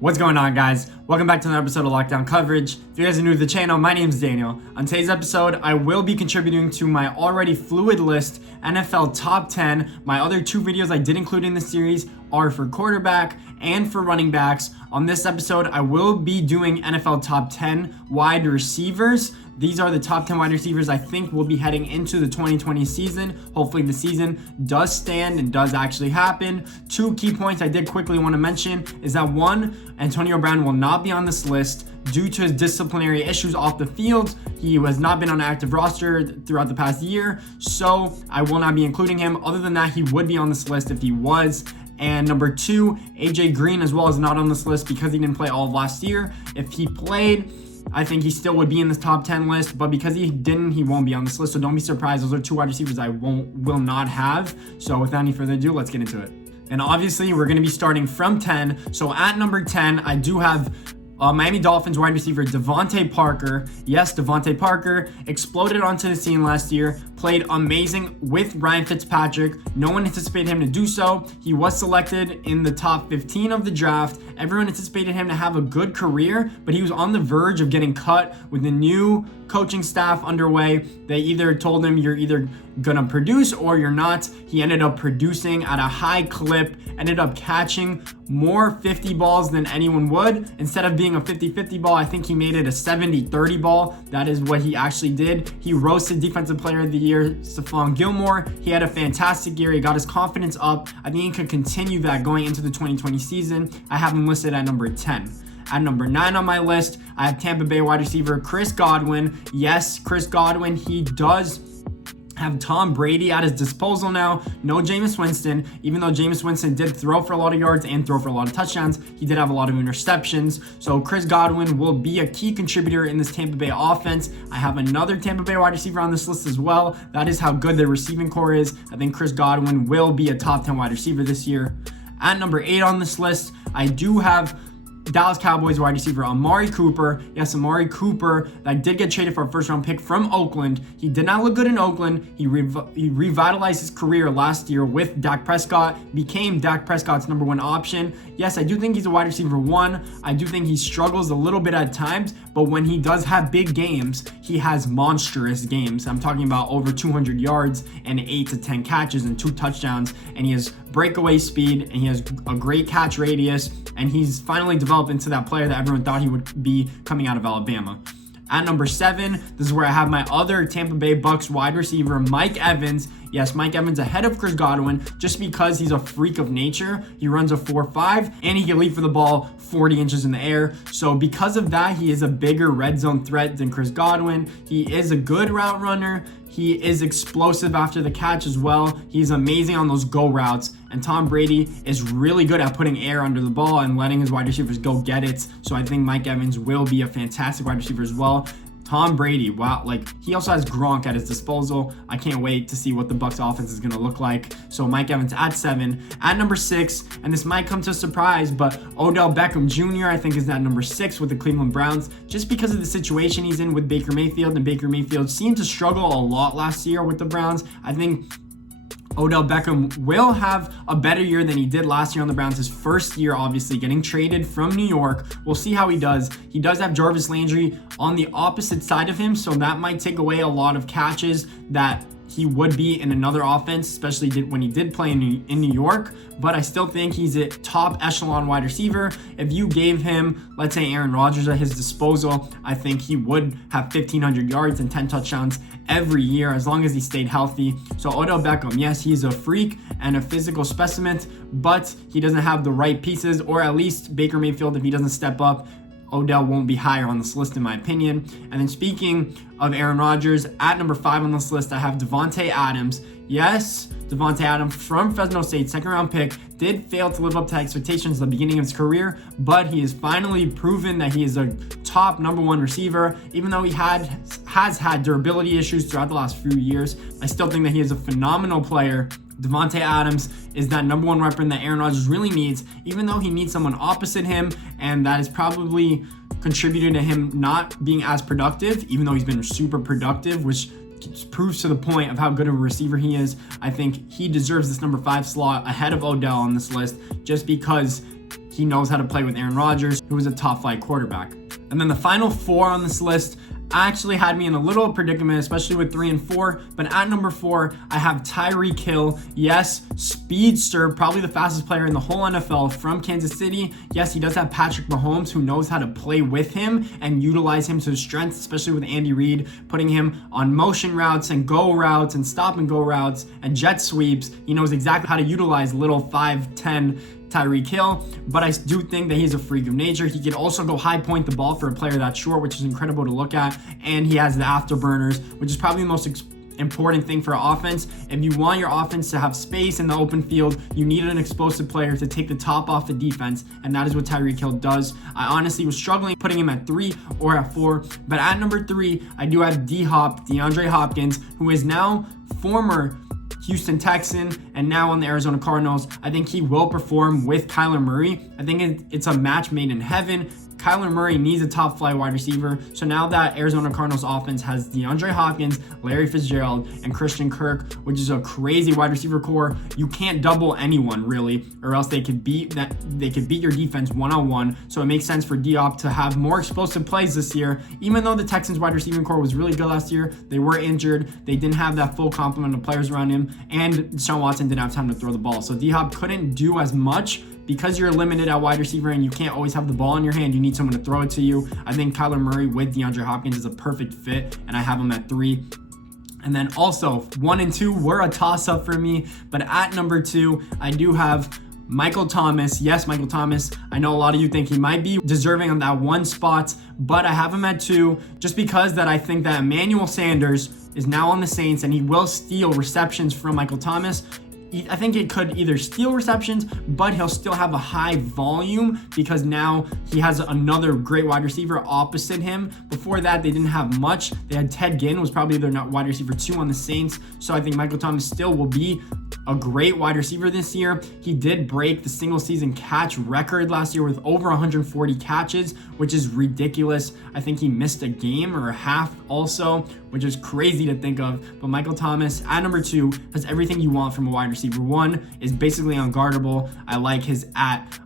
What's going on, guys? Welcome back to another episode of Lockdown Coverage. If you guys are new to the channel, my name is Daniel. On today's episode, I will be contributing to my already fluid list NFL Top 10. My other two videos I did include in the series are for quarterback and for running backs. On this episode, I will be doing NFL Top 10 wide receivers. These are the top 10 wide receivers I think will be heading into the 2020 season. Hopefully the season does stand and does actually happen. Two key points I did quickly want to mention is that one, Antonio Brown will not be on this list due to his disciplinary issues off the field. He has not been on an active roster throughout the past year, so I will not be including him. Other than that, he would be on this list if he was. And number two, AJ Green as well is not on this list because he didn't play all of last year. If he played, I think he still would be in this top 10 list, but because he didn't, he won't be on this list. So don't be surprised. Those are two wide receivers I will not have. So without any further ado, let's get into it. And obviously, we're going to be starting from 10. So at number 10, I do have Miami Dolphins wide receiver Devante Parker. Yes, Devante Parker exploded onto the scene last year, played amazing with Ryan Fitzpatrick. No one anticipated him to do so. He was selected in the top 15 of the draft. Everyone anticipated him to have a good career, but he was on the verge of getting cut with the new coaching staff underway. They either told him you're either gonna produce or you're not. He ended up producing at a high clip, ended up catching more 50 balls than anyone would. Instead of being a 50-50 ball, I think he made it a 70-30 ball. That is what he actually did. He roasted Defensive Player of the Year, Stephon Gilmore. He had a fantastic year. He got his confidence up. I think he could continue that going into the 2020 season. I have him listed at number 10. At number 9 on my list, I have Tampa Bay wide receiver Chris Godwin. Yes, Chris Godwin, he does have Tom Brady at his disposal now. No Jameis Winston. Even though Jameis Winston did throw for a lot of yards and throw for a lot of touchdowns, he did have a lot of interceptions. So Chris Godwin will be a key contributor in this Tampa Bay offense. I have another Tampa Bay wide receiver on this list as well. That is how good their receiving core is. I think Chris Godwin will be a top 10 wide receiver this year. At number 8 on this list, I do have Dallas Cowboys wide receiver Amari Cooper. Yes, Amari Cooper that did get traded for a first-round pick from Oakland. He did not look good in Oakland. He revitalized his career last year with Dak Prescott, became Dak Prescott's number one option. Yes, I do think he's a wide receiver one. I do think he struggles a little bit at times, but when he does have big games, he has monstrous games. I'm talking about over 200 yards and 8 to 10 catches and 2 touchdowns, and he has breakaway speed, and he has a great catch radius, and he's finally developed into that player that everyone thought he would be coming out of Alabama. At number 7, this is where I have my other Tampa Bay Bucks wide receiver, Mike Evans. Yes, Mike Evans ahead of Chris Godwin just because he's a freak of nature. He runs a 4.5 and he can leap for the ball 40 inches in the air. So because of that, he is a bigger red zone threat than Chris Godwin. He is a good route runner. He is explosive after the catch as well. He's amazing on those go routes. And Tom Brady is really good at putting air under the ball and letting his wide receivers go get it. So I think Mike Evans will be a fantastic wide receiver as well. Tom Brady, wow, he also has Gronk at his disposal. I can't wait to see what the Bucs offense is going to look like. So Mike Evans at 7. At number 6, and this might come to a surprise, but Odell Beckham Jr. I think is at number 6 with the Cleveland Browns, just because of the situation he's in with Baker Mayfield, and Baker Mayfield seemed to struggle a lot last year with the Browns. I think Odell Beckham will have a better year than he did last year on the Browns. His first year, obviously, getting traded from New York. We'll see how he does. He does have Jarvis Landry on the opposite side of him, so that might take away a lot of catches that he would be in another offense, especially when he did play in New York. But I still think he's a top echelon wide receiver. If you gave him, let's say, Aaron Rodgers at his disposal, I think he would have 1,500 yards and 10 touchdowns every year as long as he stayed healthy. So Odell Beckham, yes, he's a freak and a physical specimen, but he doesn't have the right pieces, or at least Baker Mayfield, if he doesn't step up, Odell won't be higher on this list in my opinion. And then speaking of Aaron Rodgers, at number 5 on this list, I have Devante Adams. Yes, Devante Adams from Fresno State, second round pick, did fail to live up to expectations at the beginning of his career, but he has finally proven that he is a top number 1 receiver. Even though he has had durability issues throughout the last few years, I still think that he is a phenomenal player. Devante Adams is that number 1 weapon that Aaron Rodgers really needs, even though he needs someone opposite him, and that is probably contributed to him not being as productive, even though he's been super productive, which proves to the point of how good of a receiver he is. I think he deserves this number 5 slot ahead of Odell on this list just because he knows how to play with Aaron Rodgers, who is a top flight quarterback. And then the final 4 on this list actually had me in a little predicament, especially with 3 and 4. But at number 4, I have Tyreek Hill. Yes, speedster, probably the fastest player in the whole NFL from Kansas City. Yes, he does have Patrick Mahomes, who knows how to play with him and utilize him to his strengths, especially with Andy Reid, putting him on motion routes and go routes and stop and go routes and jet sweeps. He knows exactly how to utilize little 5'10" Tyreek Hill, but I do think that he's a freak of nature. He can also go high point the ball for a player that's short, which is incredible to look at, and he has the afterburners, which is probably the most important thing for offense. If you want your offense to have space in the open field, you need an explosive player to take the top off the defense, and that is what Tyreek Hill does. I honestly was struggling putting him at 3 or at 4, but at number 3, I do have dhop, DeAndre Hopkins, who is now former Houston Texan and now on the Arizona Cardinals. I think he will perform with Kyler Murray. I think it's a match made in heaven. Kyler Murray needs a top flight wide receiver. So now that Arizona Cardinals offense has DeAndre Hopkins, Larry Fitzgerald, and Christian Kirk, which is a crazy wide receiver core, you can't double anyone really, or else they could beat your defense one-on-one. So it makes sense for dhop to have more explosive plays this year. Even though the Texans wide receiving core was really good last year, they were injured. They didn't have that full complement of players around him, and Deshaun Watson didn't have time to throw the ball. So dhop couldn't do as much. Because you're limited at wide receiver and you can't always have the ball in your hand, you need someone to throw it to you. I think Kyler Murray with DeAndre Hopkins is a perfect fit, and I have him at 3. And then also 1 and 2 were a toss-up for me, but at number 2, I do have Michael Thomas. Yes, Michael Thomas. I know a lot of you think he might be deserving on that 1 spot, but I have him at 2 just because that I think that Emmanuel Sanders is now on the Saints and he will steal receptions from Michael Thomas. I think it could either steal receptions, but he'll still have a high volume because now he has another great wide receiver opposite him. Before that, they didn't have much. They had Ted Ginn, was probably their wide receiver 2 on the Saints. So I think Michael Thomas still will be a great wide receiver this year. He did break the single season catch record last year with over 140 catches, which is ridiculous. I think he missed a game or a half also, which is crazy to think of. But Michael Thomas at number 2 has everything you want from a wide receiver. 1 is basically unguardable. I like his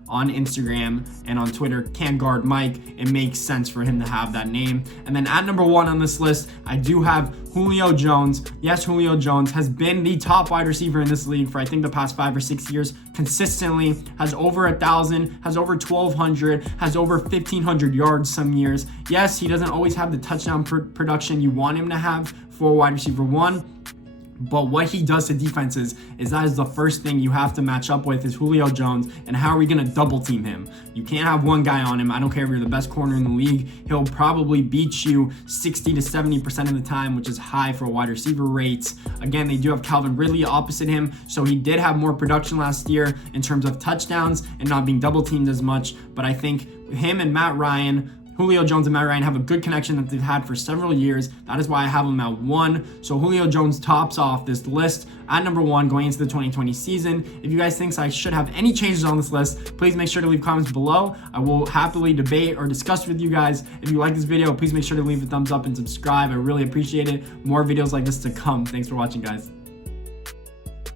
on Instagram and on Twitter, Can Guard Mike. It makes sense for him to have that name. And then at number 1 on this list, I do have Julio Jones. Yes, Julio Jones has been the top wide receiver in this league for I think the past 5 or 6 years. Consistently has over 1,000, has over 1,200, has over 1,500 yards some years. Yes, he doesn't always have the touchdown production you want him to have for wide receiver 1. But what he does to defenses is that is the first thing you have to match up with is Julio Jones, and how are we going to double team him? You can't have one guy on him. I don't care if you're the best corner in the league. He'll probably beat you 60 to 70% of the time, which is high for wide receiver rates. Again, they do have Calvin Ridley opposite him, so he did have more production last year in terms of touchdowns and not being double teamed as much. But I think him and Matt Ryan, Julio Jones and Matt Ryan have a good connection that they've had for several years. That is why I have them at 1. So Julio Jones tops off this list at number 1 going into the 2020 season. If you guys think I should have any changes on this list, please make sure to leave comments below. I will happily debate or discuss with you guys. If you like this video, please make sure to leave a thumbs up and subscribe. I really appreciate it. More videos like this to come. Thanks for watching, guys.